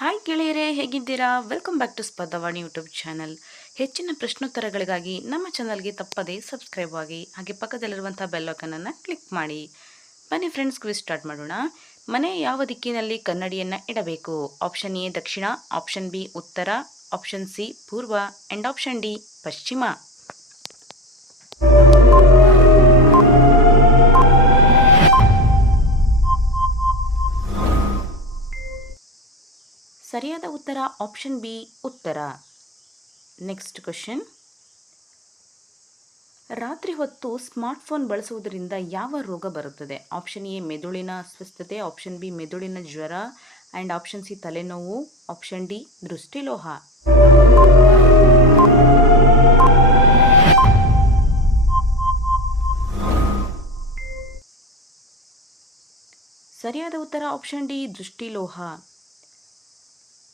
Hi ಗೆಳೆಯರೇ, ಹೇಗಿದ್ದೀರಾ? Welcome back to Spardhavani YouTube channel. ಹೆಚ್ಚಿನ ಪ್ರಶ್ನೋತ್ತರಗಳಿಗಾಗಿ ನಮ್ಮ ಚಾನಲ್ಗೆ ತಪ್ಪದೇ ಸಬ್ಸ್ಕ್ರೈಬ್ ಆಗಿ, ಹಾಗೆ ಪಕ್ಕದಲ್ಲಿರುವಂಥ ಬೆಲ್ಲೈಕನನ್ನು ಕ್ಲಿಕ್ ಮಾಡಿ. ಬನ್ನಿ ಫ್ರೆಂಡ್ಸ್, ಕ್ವಿಜ್ ಸ್ಟಾರ್ಟ್ ಮಾಡೋಣ. ಮನೆ ಯಾವ ದಿಕ್ಕಿನಲ್ಲಿ ಕನ್ನಡಿಯನ್ನು ಇಡಬೇಕು? Option A Dakshina, option B ಉತ್ತರ, ಆಪ್ಷನ್ ಸಿ ಪೂರ್ವ ಆ್ಯಂಡ್ ಆಪ್ಷನ್ ಡಿ ಪಶ್ಚಿಮ. ಸರಿಯಾದ ಉತ್ತರ ಆಪ್ಷನ್ ಬಿ ಉತ್ತರ. Next question. ರಾತ್ರಿ ಹೊತ್ತು ಸ್ಮಾರ್ಟ್ಫೋನ್ ಬಳಸುವುದರಿಂದ ಯಾವ ರೋಗ ಬರುತ್ತದೆ? ಆಪ್ಷನ್ ಎ ಮೆದುಳಿನ ಅಸ್ವಸ್ಥತೆ, ಆಪ್ಷನ್ ಬಿ ಮೆದುಳಿನ ಜ್ವರ ಆ್ಯಂಡ್ ಆಪ್ಷನ್ ಸಿ ತಲೆನೋವು, ಆಪ್ಷನ್ ಡಿ ದೃಷ್ಟಿಲೋಹ. ಸರಿಯಾದ ಉತ್ತರ ಆಪ್ಷನ್ ಡಿ ದೃಷ್ಟಿಲೋಹ.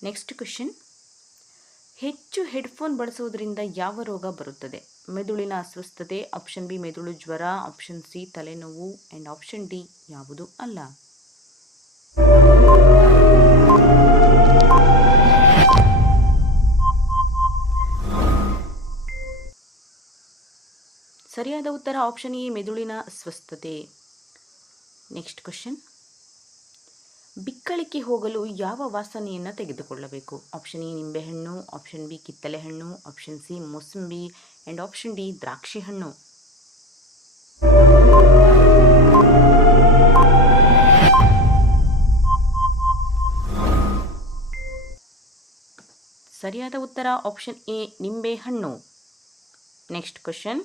Next question. ಹೆಚ್ಚು ಹೆಡ್ಫೋನ್ ಬಳಸುವುದರಿಂದ ಯಾವ ರೋಗ ಬರುತ್ತದೆ? ಮೆದುಳಿನ ಅಸ್ವಸ್ಥತೆ, ಆಪ್ಷನ್ ಬಿ ಮೆದುಳು ಜ್ವರ, ಆಪ್ಷನ್ ಸಿ ತಲೆನೋವು ಆ್ಯಂಡ್ ಆಪ್ಷನ್ ಡಿ ಯಾವುದು ಅಲ್ಲ. ಸರಿಯಾದ ಉತ್ತರ ಆಪ್ಷನ್ ಎ ಮೆದುಳಿನ ಅಸ್ವಸ್ಥತೆ. Next question. ಬಿಕ್ಕಳಿಕೆ ಹೋಗಲು ಯಾವ ವಾಸನೆಯನ್ನು ತೆಗೆದುಕೊಳ್ಳಬೇಕು? ಆಪ್ಷನ್ ಎ ನಿಂಬೆಹಣ್ಣು, ಆಪ್ಷನ್ ಬಿ ಕಿತ್ತಳೆ ಹಣ್ಣು, option C mosambi and option D ದ್ರಾಕ್ಷಿ ಹಣ್ಣು. ಸರಿಯಾದ ಉತ್ತರ ಆಪ್ಷನ್ ಎ ನಿಂಬೆಹಣ್ಣು. Next question.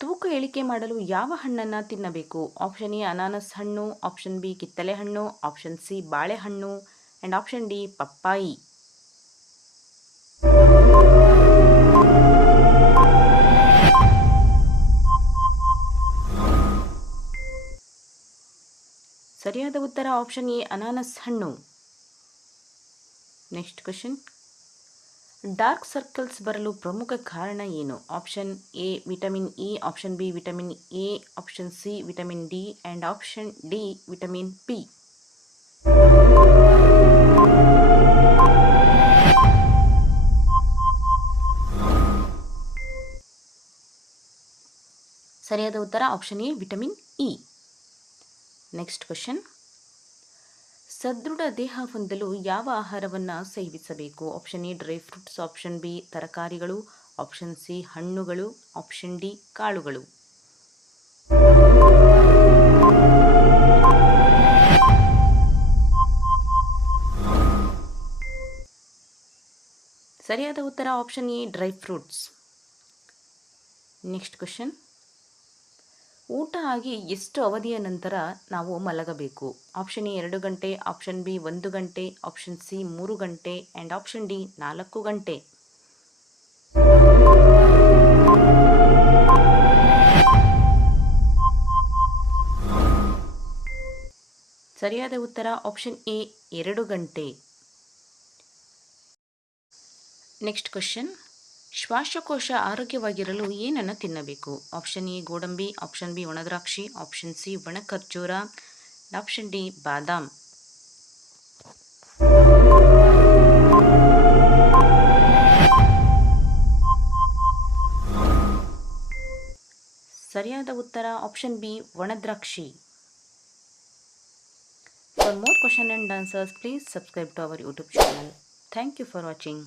ತೂಕ ಇಳಿಕೆ ಮಾಡಲು ಯಾವ ಹಣ್ಣನ್ನು ತಿನ್ನಬೇಕು? ಆಪ್ಷನ್ ಎ ಅನಾನಸ್ ಹಣ್ಣು, ಆಪ್ಷನ್ ಬಿ ಕಿತ್ತಳೆ ಹಣ್ಣು, ಆಪ್ಷನ್ ಸಿ ಬಾಳೆಹಣ್ಣು ಆ್ಯಂಡ್ ಆಪ್ಷನ್ ಡಿ ಪಪ್ಪಾಯಿ. ಸರಿಯಾದ ಉತ್ತರ ಆಪ್ಷನ್ ಎ ಅನಾನಸ್ ಹಣ್ಣು. Next question. ಡಾರ್ಕ್ ಸರ್ಕಲ್ಸ್ ಬರಲು ಪ್ರಮುಖ ಕಾರಣ ಏನು? Option A vitamin E, option B vitamin A, option C vitamin D and option D vitamin P. ಸರಿಯಾದ ಉತ್ತರ option A vitamin E. Next question. ಸದೃಢ ದೇಹ ಹೊಂದಲು ಯಾವ ಆಹಾರವನ್ನು ಸೇವಿಸಬೇಕು? Option A dry fruits, option B ತರಕಾರಿಗಳು, ಆಪ್ಷನ್ ಸಿ ಹಣ್ಣುಗಳು, ಆಪ್ಷನ್ ಡಿ ಕಾಳುಗಳು. ಸರಿಯಾದ ಉತ್ತರ option A dry fruits. Next question. ಊಟ ಆಗಿ ಎಷ್ಟು ಅವಧಿಯ ನಂತರ ನಾವು ಮಲಗಬೇಕು? ಆಪ್ಷನ್ ಎ 2 ಗಂಟೆ, ಆಪ್ಷನ್ ಬಿ 1 ಗಂಟೆ, ಆಪ್ಷನ್ ಸಿ 3 ಗಂಟೆ ಆ್ಯಂಡ್ ಆಪ್ಷನ್ ಡಿ 4 ಗಂಟೆ. ಸರಿಯಾದ ಉತ್ತರ ಆಪ್ಷನ್ ಎ 2 ಗಂಟೆ. Next question. ಶ್ವಾಸಕೋಶ ಆರೋಗ್ಯವಾಗಿರಲು ಏನನ್ನು ತಿನ್ನಬೇಕು? ಆಪ್ಷನ್ ಎ ಗೋಡಂಬಿ, ಆಪ್ಷನ್ ಬಿ ಒಣದ್ರಾಕ್ಷಿ, ಆಪ್ಷನ್ ಸಿ ಒಣ ಖರ್ಜೂರ, ಆಪ್ಷನ್ ಡಿ ಬಾದಾಮ್. ಸರಿಯಾದ ಉತ್ತರ ಆಪ್ಷನ್ ಬಿ ಒಣದ್ರಾಕ್ಷಿ. For more questions and answers, please subscribe to our YouTube channel. Thank you for watching.